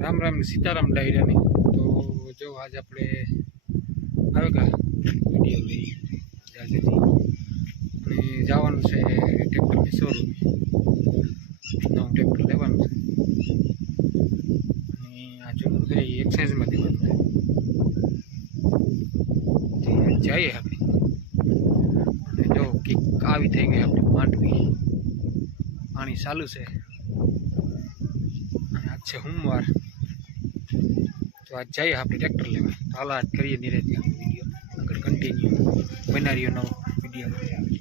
રામ રામ સીતારામ ડાયરાની. તો જો આજ આપણે આવે કા? વીડિયો લઈ જાજેથી અને જવાનું છે ટ્રેક્ટરની શોરૂમ નવું ટ્રેક્ટર લેવાનું છે. અને આ જૂનું છે એ એક્સાઇઝમાં દેવાનું છે. જઈએ આપણે. અને જો કિક આવી થઈ ગઈ આપણી માંડવી. પાણી ચાલુ છે. અને આજ છે સોમવાર. તો આજ જઈએ આપણે ટ્રેક્ટર લેવા. તો હાલ આજ કરીએ નિરેતી આપણે વીડિયો. આગળ કન્ટિન્યુ બનાવીએ નવો વીડિયો આ જો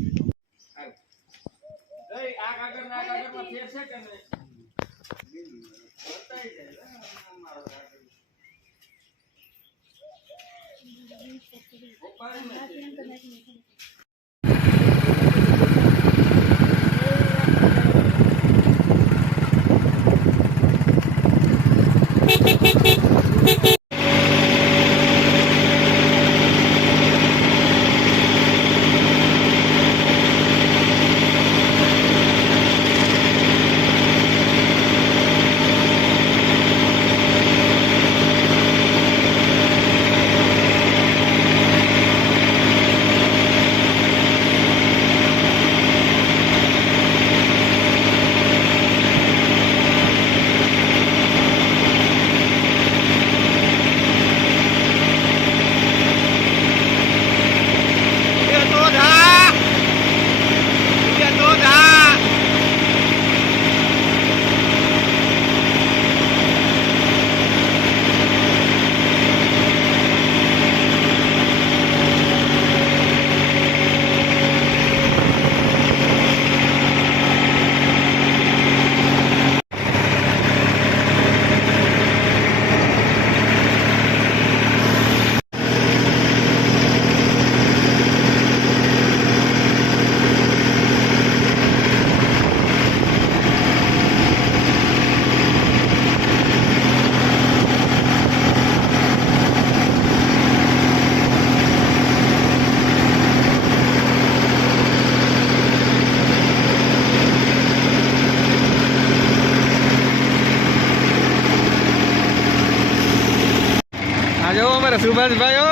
અમારા સુભાષભાઈઓ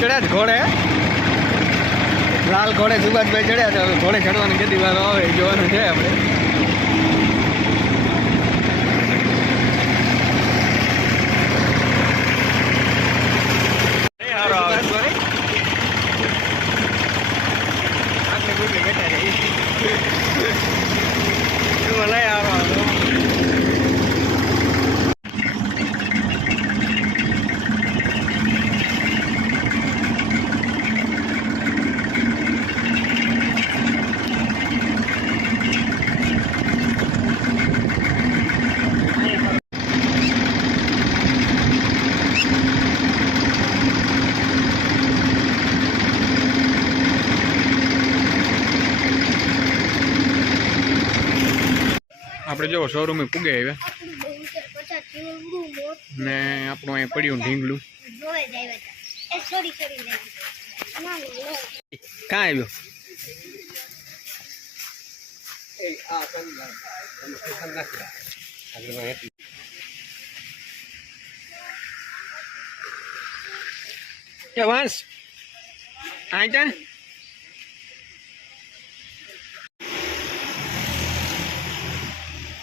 ચડ્યા જ ઘોડે. લાલ ઘોડે સુભાષભાઈ ચડ્યા છે. ઘોડે ચડવાની કેટલી વાર આવે જોવાનું છે આપણે. જો શોરૂમે પૂગે આવ્યા. ને આપણું અહીં પડ્યું ઢીંગલું. કાં આવ્યો? કે વાંસ. આ ત્યાં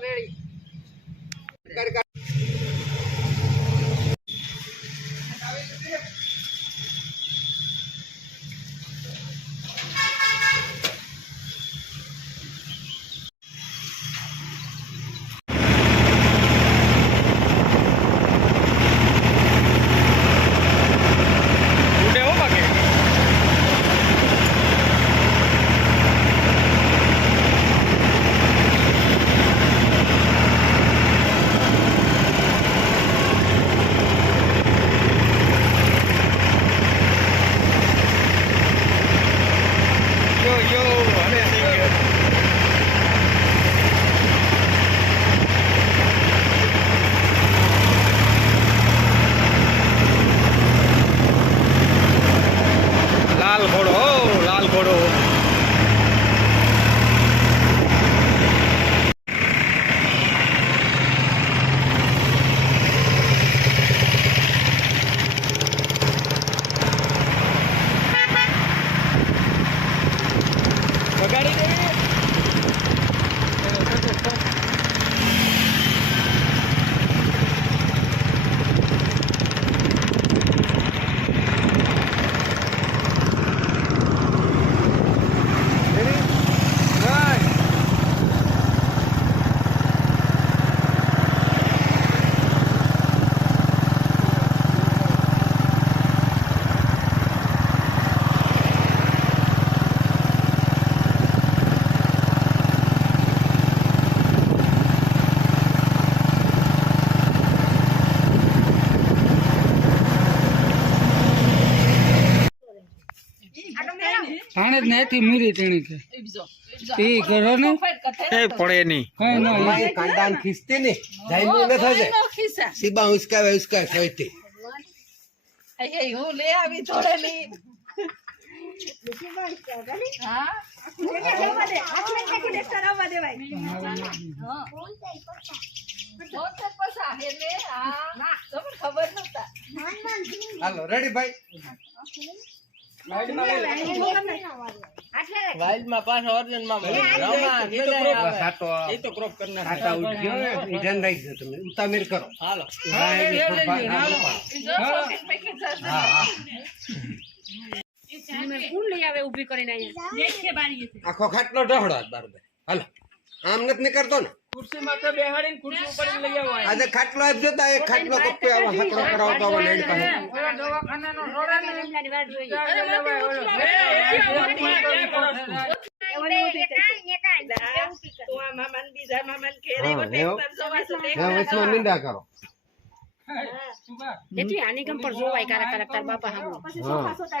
ready yo, yo, a ver. ભાણે જ નાથી મીરી તેણી કે. એ કરો ને? એ પડે નહીં. કઈ ન અમારે કાંડાન ખીસતી ને જાયમું ને થશે સીબા ઉસકાવે ઉસકાવે સોયથી. હું લે આવી થોડેલી હા? રેડી પૈસા હાલો ખાતા ને ઈ ધ્યાન રાખજો તમે. ઉતામેર કરો. હાલો. જો શોપિંગ પેકેજ જશે હા હા. આખો ખાટલો ઢહડો આજ બાર ભાઈ હાલો આમ નથી નીકળતો આજે ખાટલો આપજો તો એક ખાટલો કપ્પે આવો હકડો કરાવતો આવો લેડી પાસે તો આ મામાને બીજા મામાને ઘેરે હા, વટે એવો. એકદમ સવાસો દેખ હા, વચમાં મીંડા કરો. હા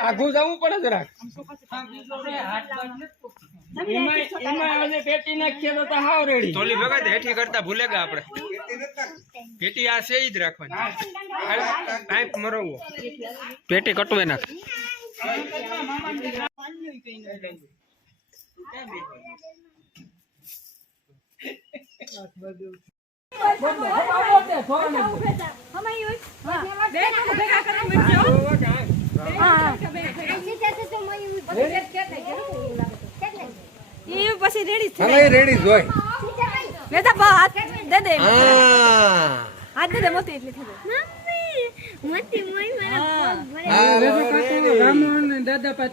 આઘું જવું પડે જરાક. એમાં એમાં આજે પેટી નાખીએ તો તો હાવ રેડી. તોલી ભગત હેઠી કરતા ભૂલે ગયા આપણે. પેટી આ છે જ રાખવાની. પાઇપ મરવવો. પેટી કટવે નાખ. પછી રેડી હવે રેડી જ હોય. લેતા હાથ દે દે. હા. હાથ દે દે મોતી એટલી થઈ હાલો, રેડી. રામુ અને દાદા પાસે